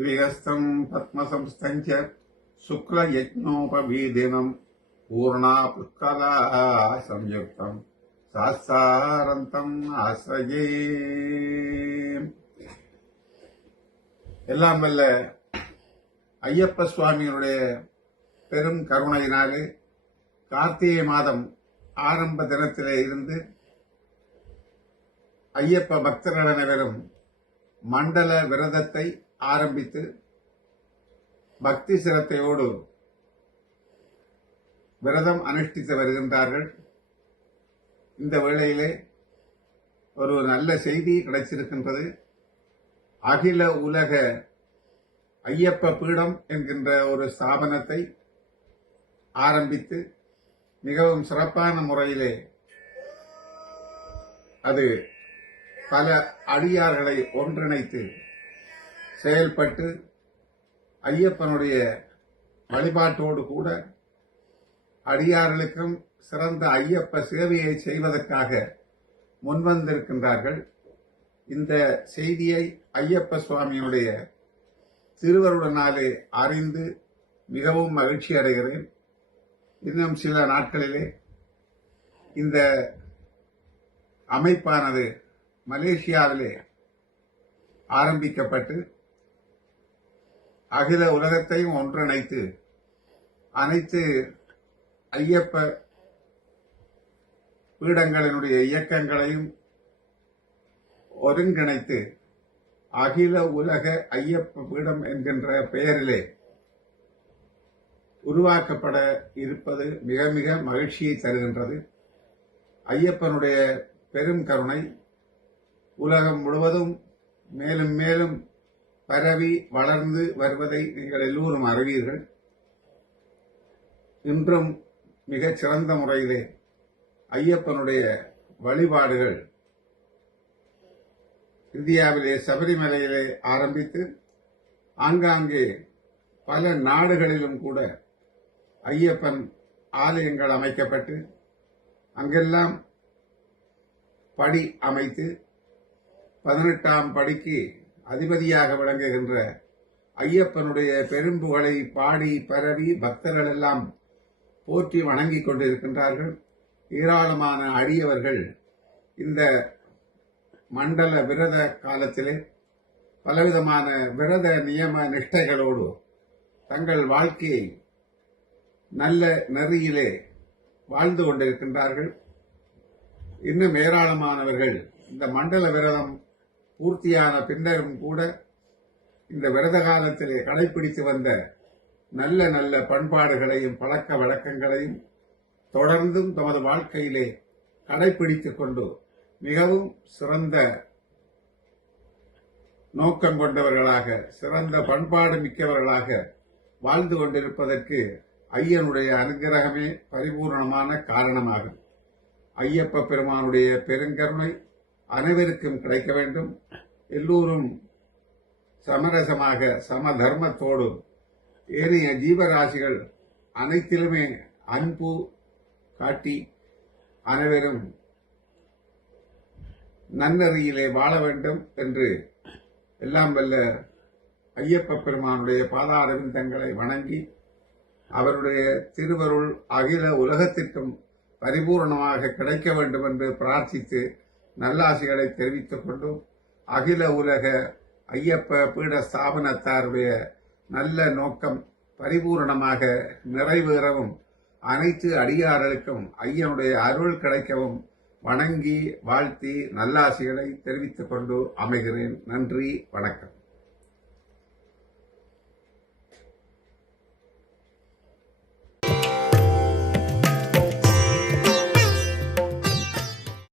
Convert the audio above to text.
द्विहस्तं पद्मसंस्थञ्च शुक्लयज्ञोपवीदिनं पूर्णा पुष्कला संयुक्तं சாஸ்தாரந்தம் ஆசிரயே எல்லாம் வல்ல ஐயப்ப சுவாமியினுடைய பெரும் கருணையினாலே கார்த்திகை மாதம் ஆரம்ப தினத்திலே இருந்து ஐயப்ப பக்தர்கள் அனைவரும் மண்டல விரதத்தை ஆரம்பித்து பக்தி சிரத்தையோடு விரதம் அனுஷ்டித்து வருகின்றார்கள். இந்த வேளையிலே ஒரு நல்ல செய்தி கிடைச்சிருக்கின்றது. அகில உலக ஐயப்ப பீடம் என்கின்ற ஒரு ஸ்தாபனத்தை ஆரம்பித்து மிகவும் சிறப்பான முறையிலே அது பல அடியார்களை ஒன்றிணைத்து செயல்பட்டு ஐயப்பனுடைய வழிபாட்டோடு கூட அடியார்களுக்கும் சிறந்த ஐயப்ப சேவையை செய்வதற்காக முன்வந்திருக்கின்றார்கள். இந்த செய்தியை ஐயப்ப சுவாமியுடைய திருவருடனாலே அறிந்து மிகவும் மகிழ்ச்சி அடைகிறேன். இன்னும் சில நாட்களிலே இந்த அமைப்பானது மலேசியாவிலே ஆரம்பிக்கப்பட்டு அகில உலகத்தையும் ஒன்றிணைத்து அனைத்து ஐயப்ப பீடங்களினுடைய இயக்கங்களையும் ஒருங்கிணைத்து அகில உலக ஐயப்ப பீடம் என்கின்ற பெயரிலே உருவாக்கப்பட இருப்பது மிக மிக மகிழ்ச்சியை தருகின்றது. ஐயப்பனுடைய பெரும் கருணை உலகம் முழுவதும் மேலும் மேலும் பரவி வளர்ந்து வருவதை நீங்கள் எல்லோரும் அறிவீர்கள். இன்றும் மிகச் சிறந்த முறையிலே ஐயப்பனுடைய வழிபாடுகள் இந்தியாவிலே சபரிமலையிலே ஆரம்பித்து ஆங்காங்கே பல நாடுகளிலும் கூட ஐயப்பன் ஆலயங்கள் அமைக்கப்பட்டு அங்கெல்லாம் படி அமைத்து பதினெட்டாம் படிக்கு அதிபதியாக விளங்குகின்ற ஐயப்பனுடைய பெரும்புகளை பாடி பரவி பக்தர்கள் எல்லாம் போற்றி வணங்கிக் கொண்டிருக்கின்றார்கள். ஏராளமான அடியவர்கள் இந்த மண்டல விரத காலத்திலே பலவிதமான விரத நியம நிஷ்டைகளோடு தங்கள் வாழ்க்கையை நல்ல நெறியிலே வாழ்ந்து கொண்டிருக்கின்றார்கள். இன்னும் ஏராளமானவர்கள் இந்த மண்டல விரதம் பூர்த்தியான பின்னரும் கூட இந்த விரத காலத்திலே கடைபிடித்து வந்த நல்ல நல்ல பண்பாடுகளையும் பழக்க வழக்கங்களையும் தொடர்ந்தும் தமது வாழ்க்கையிலே கடைபிடித்துக் கொண்டு மிகவும் சிறந்த நோக்கம் கொண்டவர்களாக சிறந்த பண்பாடு மிக்கவர்களாக வாழ்ந்து கொண்டிருப்பதற்கு ஐயனுடைய அனுகிரகமே பரிபூர்ணமான காரணமாகும். ஐயப்ப பெருமானுடைய பெருங்கருணை அனைவருக்கும் கிடைக்க வேண்டும். எல்லோரும் சமரசமாக சம தர்மத்தோடு ஏனைய ஜீவராசிகள் அனைத்திலுமே அன்பு காட்டி அனைவரும் நன்னறியிலே வாழ வேண்டும் என்று எல்லாம் வல்ல ஐயப்ப பெருமானுடைய பாதாரவிந்தங்களை வணங்கி அவருடைய திருவருள் அகில உலகத்திற்கும் பரிபூர்ணமாக கிடைக்க வேண்டும் என்று பிரார்த்தித்து நல்லாசிகளை தெரிவித்துக் கொண்டும் அகில உலக ஐயப்ப பீட ஸ்தாபனத்தாருடைய நல்ல நோக்கம் பரிபூரணமாக நிறைவேறவும் அனைத்து அடியார்களுக்கும் ஐயனுடைய அருள் கிடைக்கவும் வணங்கி வாழ்த்தி நல்லாசிகளை தெரிவித்துக் கொண்டு அமைகிறேன். நன்றி வணக்கம்.